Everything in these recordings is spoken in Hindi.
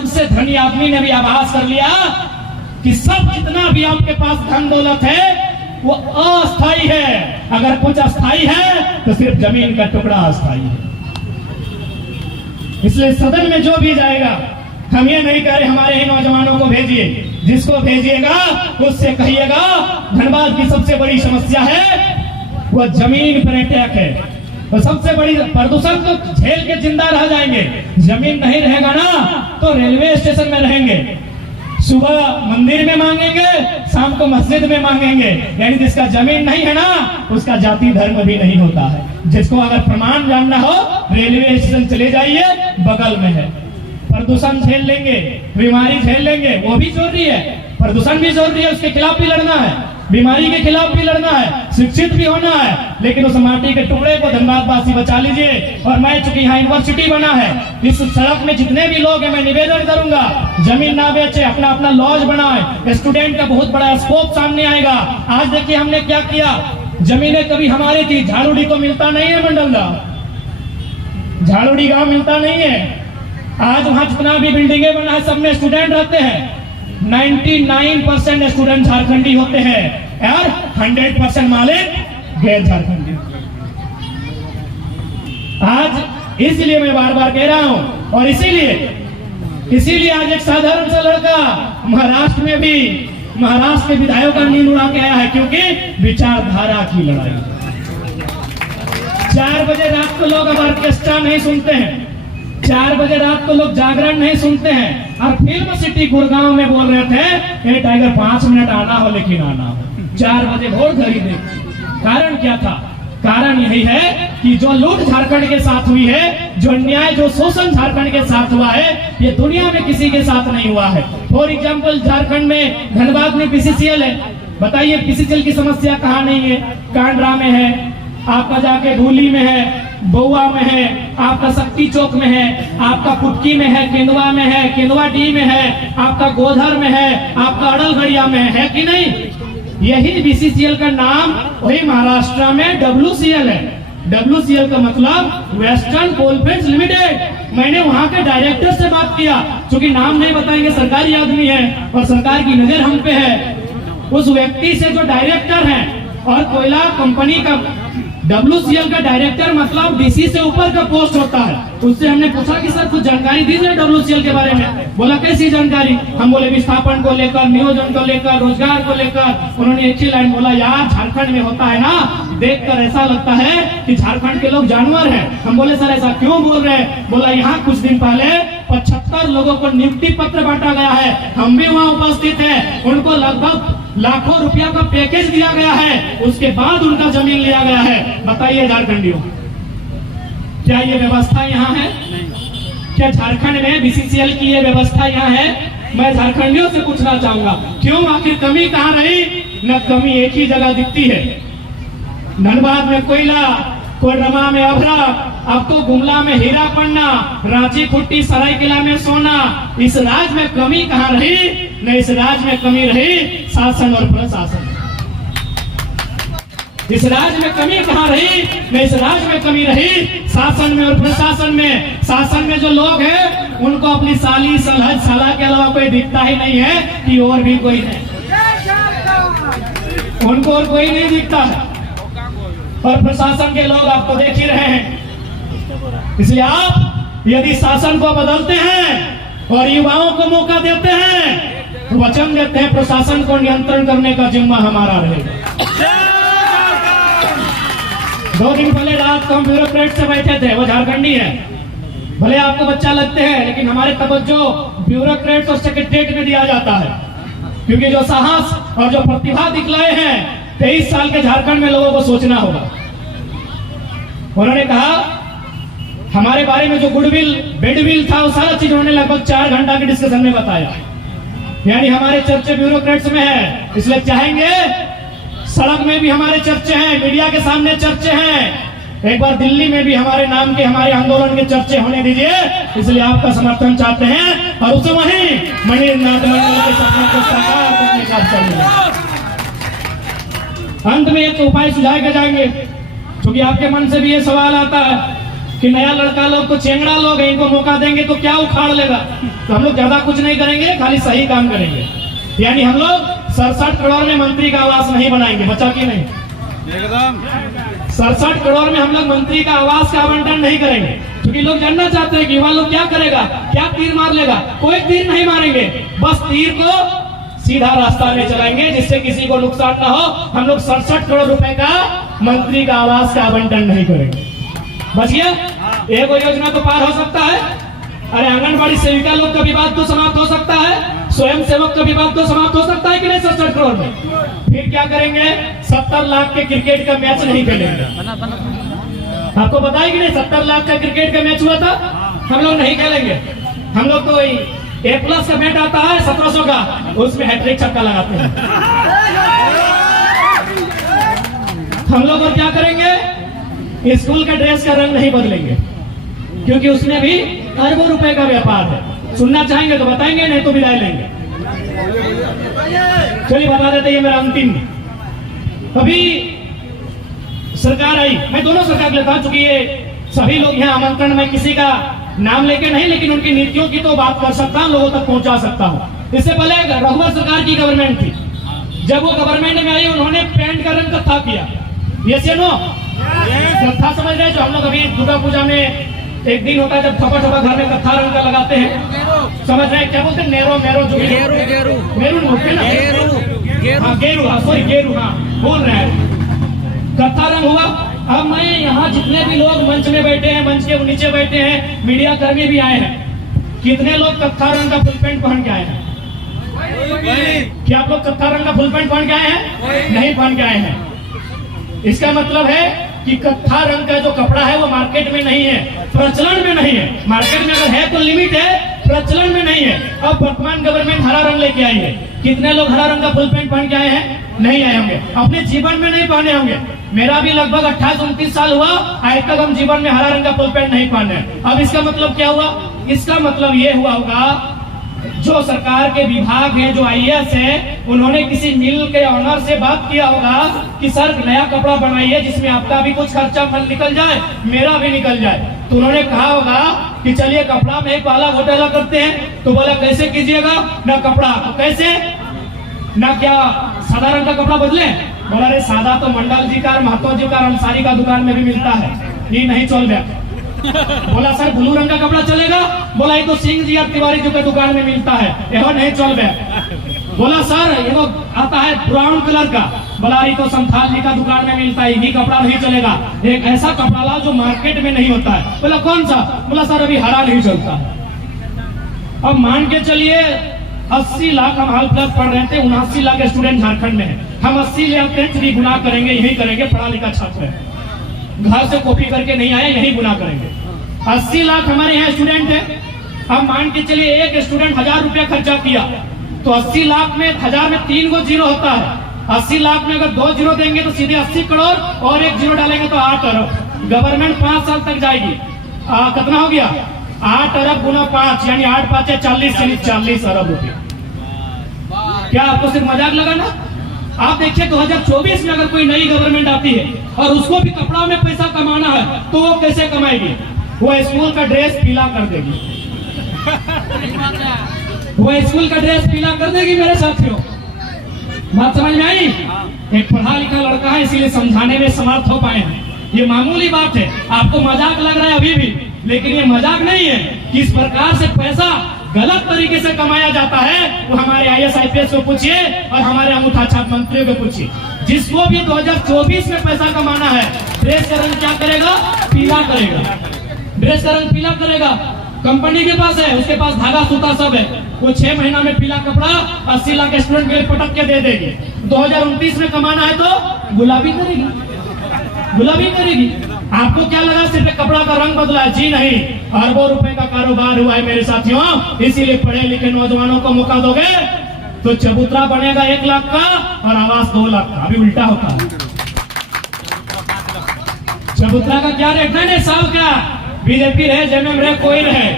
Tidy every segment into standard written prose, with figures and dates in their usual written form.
सबसे धनी आदमी ने भी आभास कर लिया कि सब जितना भी आपके पास धन दौलत है वो अस्थाई है। अगर कुछ अस्थाई है तो सिर्फ जमीन का टुकड़ा अस्थाई है। इसलिए सदन में जो भी जाएगा, हम ये नहीं कह रहे हमारे ही नौजवानों को भेजिए, जिसको भेजिएगा उससे कहिएगा धनबाद की सबसे बड़ी समस्या है वो जमीन पर अटैक है। तो सबसे बड़ी प्रदूषण तो झेल के जिंदा रह जाएंगे, जमीन नहीं रहेगा ना तो रेलवे स्टेशन में रहेंगे, सुबह मंदिर में मांगेंगे, शाम को मस्जिद में मांगेंगे। यानी जिसका जमीन नहीं है ना उसका जाति धर्म भी नहीं होता है। जिसको अगर प्रमाण जानना हो रेलवे स्टेशन चले जाइए, बगल में है। प्रदूषण झेल लेंगे, बीमारी झेल लेंगे, वो भी जरूरी है, प्रदूषण भी जरूरी है, उसके खिलाफ भी लड़ना है, बीमारी के खिलाफ भी लड़ना है, शिक्षित भी होना है। लेकिन उस माटी के टुकड़े को धनबाद वासी बचा लीजिए। और मैं चूंकि यहाँ यूनिवर्सिटी बना है, इस सड़क में जितने भी लोग हैं मैं निवेदन करूंगा जमीन ना बेचे, अपना अपना लॉज बनाए। स्टूडेंट का बहुत बड़ा स्कोप सामने आएगा। आज देखिए हमने क्या किया, जमीनें कभी हमारी थी, झाड़ूडी को मिलता नहीं है, मंडल गांव झाड़ूडी गांव मिलता नहीं है। आज वहां जितना भी बिल्डिंगें बना है सब में स्टूडेंट रहते हैं। 99% स्टूडेंट झारखंडी होते हैं और 100% मालिक गैर झारखंडी। आज इसलिए मैं बार बार कह रहा हूं, और इसीलिए आज एक साधारण सा लड़का महाराष्ट्र में भी महाराष्ट्र के विधायक का नींद उड़ा के आया है, क्योंकि विचारधारा की लड़ाई। 4 बजे रात को लोग अब ऑर्केस्ट्रा नहीं सुनते हैं, 4 बजे रात को लोग जागरण नहीं सुनते हैं। और फिल्म सिटी गुड़गांव में बोल रहे थे ए टाइगर 5 मिनट आना हो लेकिन आना हो, 4 बजे वोट खरीदे। कारण क्या था? कारण यही है कि जो लूट झारखंड के साथ हुई है, जो अन्याय जो शोषण झारखंड के साथ हुआ है, ये दुनिया में किसी के साथ नहीं हुआ है। फॉर एग्जाम्पल झारखंड में धनबाद में पीसीसीएल है, बताइए पीसीसीएल की समस्या कहाँ नहीं है? कांड्रा में है, आपका जाके धूली में है, बउआ में है, आपका शक्ति चौक में है, आपका कुटकी में है, केंदुआ में है, केंदुआ डी में है, आपका गोधर में है, आपका अड़लगढ़िया में है कि नहीं? यही बीसीसीएल का नाम वही महाराष्ट्र में WCL है। WCL का मतलब वेस्टर्न कोलफील्ड्स लिमिटेड। मैंने वहां के डायरेक्टर से बात किया, क्योंकि नाम नहीं बताएंगे, सरकारी आदमी है और सरकार की नजर हम पे है। उस व्यक्ति से जो डायरेक्टर है, और कोयला कंपनी का WCL का डायरेक्टर मतलब डीसी से ऊपर का पोस्ट होता है, उससे हमने पूछा कि सर कुछ जानकारी दीजिए WCL के बारे में। बोला कैसी जानकारी? हम बोले विस्थापन को लेकर, नियोजन को लेकर, रोजगार को लेकर। उन्होंने एक ही लाइन बोला, यार झारखंड में होता है ना, देखकर ऐसा लगता है कि झारखंड के लोग जानवर हैं। हम बोले सर ऐसा क्यों बोल रहे हैं? बोला यहाँ कुछ दिन पहले 75 लोगों को नियुक्ति पत्र बांटा गया है, हम भी वहाँ उपस्थित हैं, उनको लगभग लाखों रुपया का पैकेज दिया गया है, उसके बाद उनका जमीन लिया गया है। बताइए झारखंडियों, क्या ये व्यवस्था यहाँ है? क्या झारखंड में बीसीसीएल की ये व्यवस्था यहाँ है? मैं झारखंडियों से पूछना चाहूंगा, क्यों आखिर कमी कहाँ रही? न कमी एक ही जगह दिखती है, धनबाद में कोयला, कोडरमा में अभ्रक, अब तो गुमला में हीरा पन्ना, रांची खुट्टी सरायकेला में सोना। इस राज्य में कमी कहाँ रही? न इस राज्य में कमी रही शासन और प्रशासन। इस राज्य में कमी कहाँ रही? न इस राज्य में कमी रही शासन में और प्रशासन में। शासन में जो लोग हैं उनको अपनी साली सलहज साला के अलावा कोई दिखता ही नहीं है कि और भी कोई है, उनको और कोई नहीं दिखता है। और प्रशासन के लोग आपको देख ही रहे हैं। इसलिए आप यदि शासन को बदलते हैं और युवाओं को मौका देते हैं तो वचन देते हैं प्रशासन को नियंत्रण करने का जिम्मा हमारा रहेगा। 2 दिन पहले रात को हम ब्यूरोक्रेट से बैठे थे, वो झारखंडी है, भले आपको बच्चा लगते हैं, लेकिन हमारे तवज्जो ब्यूरोक्रेट और सेक्रेटरीट में दिया जाता है, क्योंकि जो साहस और जो प्रतिभा दिखलाए हैं 23 साल के झारखंड में लोगों को सोचना होगा। उन्होंने कहा हमारे बारे में जो गुडविल बेडविल था वो सारा चीज उन्होंने लगभग 4 घंटा के डिस्कशन में बताया। यानी हमारे चर्चे ब्यूरोक्रेट्स में है, इसलिए चाहेंगे सड़क में भी हमारे चर्चे हैं, मीडिया के सामने चर्चे हैं। एक बार दिल्ली में भी हमारे नाम के हमारे आंदोलन के चर्चे होने दीजिए, इसलिए आपका समर्थन चाहते हैं और उसे वहीं मणिनाथ मंडल के सपने को साकार करने का अवसर। अंत में एक उपाय सुझाए के जाएंगे, क्योंकि आपके मन से भी ये सवाल आता है कि नया लड़का लोग तो चेंगड़ा लोग हैं, इनको मौका देंगे तो क्या उखाड़ लेगा। तो हम लोग ज्यादा कुछ नहीं करेंगे, खाली सही काम करेंगे। यानी हम लोग 67 करोड़ में मंत्री का आवास नहीं बनाएंगे, बचा कि नहीं? एकदम 67 करोड़ में हम लोग मंत्री का आवास का आवंटन नहीं करेंगे, क्योंकि लोग जानना चाहते हैं कि युवा लोग क्या करेगा, क्या तीर मार लेगा। कोई तीर नहीं मारेंगे, बस तीर को सीधा रास्ता में चलाएंगे जिससे किसी को नुकसान ना हो। हम लोग 67 करोड़ रुपए का मंत्री का आवास का आवंटन नहीं करेंगे। बच गया? एक योजना तो पार हो सकता है। अरे आंगनबाड़ी सेविका लोग का विवाद तो समाप्त हो सकता है, स्वयं सेवक का विवाद तो समाप्त हो सकता है कि नहीं 67 करोड़ में। फिर क्या करेंगे? 70 लाख के क्रिकेट का मैच नहीं खेलेंगे। आपको पता है कि नहीं 70 लाख का क्रिकेट का मैच हुआ था? हम लोग नहीं खेलेंगे। हम लोग तो A+ का बैट आता है 1700 का, उसमें हैट्रिक छक्का लगाते हैं। हम लोग और क्या करेंगे? स्कूल का ड्रेस का रंग नहीं बदलेंगे, क्योंकि उसमें भी अरबों रुपए का व्यापार है। सुनना चाहेंगे तो बताएंगे, नहीं तो विदाई लेंगे। चलिए बता देते, ये मेरा अंतिम। अभी सरकार आई, मैं दोनों सरकार लेता हूं, चूंकि ये सभी लोग यहाँ आमंत्रण में किसी का नाम लेके नहीं, लेकिन उनकी नीतियों की तो बात कर सकता हूं, लोगों तक पहुंचा सकता हूं। इससे पहले रघुवर सरकार की गवर्नमेंट थी, जब वो गवर्नमेंट में आई उन्होंने पैंट का रंग कत्था किया। ये से नो कत्था समझ रहे? जो हम लोग अभी दुर्गा पूजा में एक दिन होता है जब थपा थपा घर में कत्था रंग का लगाते हैं, समझ रहे हैं? क्या बोलते हैं? नेरो मेरो जो मेरून बोलते ना, गेरू, हाँ सॉरी गेरू, हाँ बोल रहे हैं। कत्था रंग हुआ। अब मैं यहाँ जितने भी लोग मंच में बैठे हैं, मंच के नीचे बैठे हैं, मीडिया कर्मी भी आए हैं, कितने लोग कत्था रंग का फुल पैंट पहन के आए हैं? क्या आप लोग कत्था रंग का फुल पैंट पहन के आए हैं? नहीं पहन के आए हैं। इसका मतलब है कि कत्था रंग का जो कपड़ा है वो मार्केट में नहीं है, प्रचलन में नहीं है। मार्केट में अगर है तो लिमिट है, प्रचलन में नहीं है। अब वर्तमान गवर्नमेंट हरा रंग लेके आई है। कितने लोग हरा रंग का फुल पैंट पहन के आए हैं? नहीं आए होंगे, अपने जीवन में नहीं पहने होंगे। मेरा भी लगभग 28-29 साल हुआ, आज तक हम जीवन में हरा रंग का फुल पैंट नहीं पहने। अब इसका मतलब क्या हुआ? इसका मतलब ये हुआ होगा, जो सरकार के विभाग है, जो IAS है, उन्होंने किसी मिल के ऑनर से बात किया होगा कि सर नया कपड़ा बनाइए जिसमें आपका भी कुछ खर्चा निकल जाए, मेरा भी निकल जाए। तो उन्होंने कहा होगा कि चलिए कपड़ा में पहला घोटाला करते हैं। तो बोला कैसे कीजिएगा? ना कपड़ा तो कैसे, ना क्या सादा रंग का कपड़ा बदले? बोला अरे सादा तो मंडल जी का, महतो जी का, अंसारी का दुकान में भी मिलता है, ये नहीं चल रहा। बोला सर ब्लू रंग का कपड़ा चलेगा? बोला ये तो सिंह जी और तिवारी जी के दुकान में मिलता है, यह नहीं चल रहा। बोला सर ये तो आता है ब्राउन कलर का, बोला ये तो संथाल जी का दुकान में मिलता है, ये कपड़ा नहीं चलेगा, एक ऐसा कपड़ा लाओ जो मार्केट में नहीं होता है। बोला कौन सा? बोला सर अभी हरा नहीं चलता है। अब मान के चलिए 80 लाख हम हाल फिलहाल पढ़ रहे थे, 79 लाख स्टूडेंट झारखंड में है। हम 80 ले आते हैं, चलिए गुना करेंगे, यही करेंगे, पढ़ा लिखा छात्र है, घर से कॉपी करके नहीं आए, यही गुना करेंगे। 80 लाख हमारे यहाँ स्टूडेंट है। हम मान के चलिए एक स्टूडेंट 1000 रुपया खर्चा किया, तो 80 लाख में 1000 में 3 गो जीरो होता है। 80 लाख में अगर 2 जीरो देंगे तो सीधे 80 करोड़, और 1 जीरो डालेंगे तो 8 अरब। गवर्नमेंट 5 साल तक जाएगी। कितना हो गया? 8 अरब गुना 5, यानी 8 5 40, यानी 40 अरब रुपया। क्या आपको सिर्फ मजाक लगा ना? आप देखिए 2024 में अगर कोई नई गवर्नमेंट आती है और उसको भी कपड़ा में पैसा कमाना है तो वो कैसे कमाएगी? वो स्कूल का ड्रेस पीला कर देगी। वो स्कूल का ड्रेस पीला कर देगी मेरे साथियों। बात समझ में आई? एक पढ़ा लिखा लड़का है, इसीलिए समझाने में समर्थ हो पाए हैं। ये मामूली बात है, आपको मजाक लग रहा है अभी भी, लेकिन ये मजाक नहीं है। किस प्रकार से पैसा गलत तरीके से कमाया जाता है वो हमारे IAS IPS को पूछिए और हमारे अंगूठा छाप मंत्रियों को पूछिए। जिसको भी 2024 में पैसा कमाना है, ड्रेस का रंग क्या करेगा? पीला करेगा। ड्रेस का रंग पीला करेगा। कंपनी के पास है, उसके पास धागा सूता सब है, वो 6 महीना में पीला कपड़ा 80 लाख स्टूडेंट के लिए पटक के दे देगी। 2029 में कमाना है तो गुलाबी करेगी, गुलाबी करेगी। आपको क्या लगा सिर्फ कपड़ा का रंग बदला है? जी नहीं, अरबों रुपए का कारोबार हुआ है मेरे साथियों। इसीलिए पढ़े लिखे नौजवानों को मौका दोगे तो चबूतरा बनेगा 1 लाख का और आवास 2 लाख का। अभी उल्टा होता है। चबूतरा का क्या रेट है? साल का बीजेपी रहे, जेएमएम रहे, कोई रहे,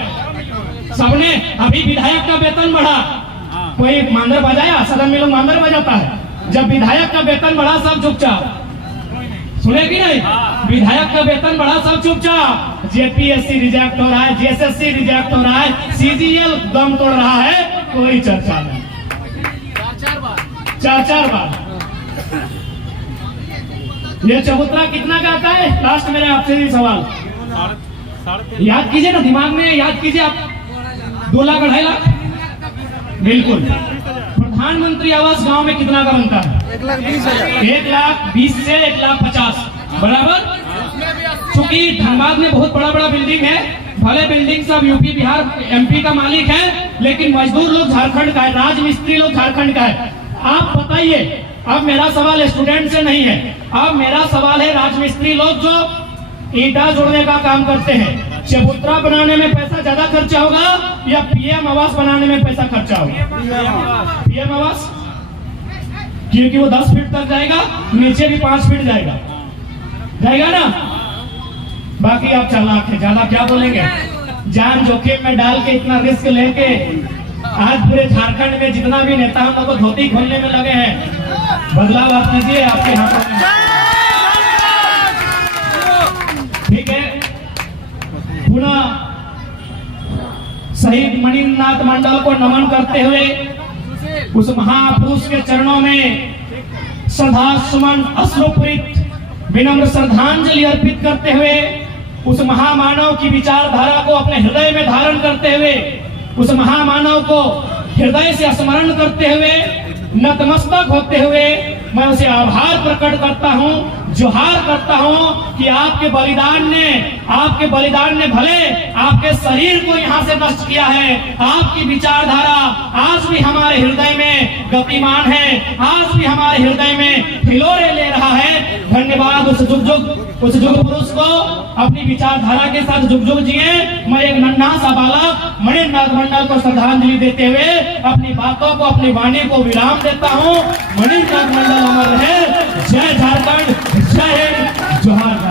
सबने अभी विधायक का वेतन बढ़ा, कोई मांदर बजाया? सदन में लोग मांदर बजाता है। जब विधायक का वेतन बढ़ा सब चुपचाप, सुने कि नहीं? विधायक का वेतन बढ़ा, सब चुपचाप। जेपीएससी रिजेक्ट हो रहा है, जेएसएससी रिजेक्ट हो रहा है, सीजीएल दम तोड़ रहा है, कोई चर्चा नहीं। चार बार ये चबूतरा कितना का आता है? लास्ट मेरे आपसे ही सवाल याद कीजिए ना, दिमाग में याद कीजिए आप। 2 लाख 2.5 लाख बिल्कुल। प्रधानमंत्री आवास गांव में कितना का बनता है? 1,20,000। 1,20,000 से 1,50,000 बराबर। चूंकि धनबाद में बहुत बड़ा बिल्डिंग है, भले बिल्डिंग सब यूपी बिहार एमपी का मालिक है, लेकिन मजदूर लोग झारखंड का है, राजमिस्त्री लोग झारखंड का है। आप बताइए, अब मेरा सवाल स्टूडेंट से नहीं है, अब मेरा सवाल है राजमिस्त्री लोग जो ईंटा जोड़ने का काम करते हैं, चबूतरा बनाने में पैसा ज्यादा खर्चा होगा या पीएम आवास बनाने में पैसा खर्चा होगा? पीएम आवास, क्योंकि वो 10 फीट तक जाएगा, नीचे भी 5 फीट जाएगा ना। बाकी आप चालाक है, ज्यादा क्या बोलेंगे? जान जोखिम में डाल के इतना रिस्क लेके आज पूरे झारखंड में जितना भी नेता हम लोग को धोती खोलने में लगे हैं। बदलाव आप कीजिए, आपके हाथों में। ठीक है, पुनः शहीद मणिनाथ मंडल को नमन करते हुए उस महापुरुष के चरणों में श्रद्धा सुमन अश्रुपूरित विनम्र श्रद्धांजलि अर्पित करते हुए, उस महामानव की विचारधारा को अपने हृदय में धारण करते हुए, उस महामानव को हृदय से स्मरण करते हुए, नतमस्तक होते हुए मैं उसे आभार प्रकट करता हूं, जोहार करता हूं कि आपके बलिदान ने भले आपके शरीर को यहां से नष्ट किया है, आपकी विचारधारा आज भी हमारे हृदय में गतिमान है, आज भी हमारे हृदय में हिलोरे ले रहा है। धन्यवाद उस जुग पुरुष को, अपनी विचारधारा के साथ जुग जुग जिए। मैं एक नन्हा सा बालक मणिनाथ मंडल को श्रद्धांजलि देते हुए अपनी बातों को, अपनी वाणी को विराम देता हूँ। मणिनाथ मंडल अमर रहे। जय झारखंड, जय हिंद, जोहार।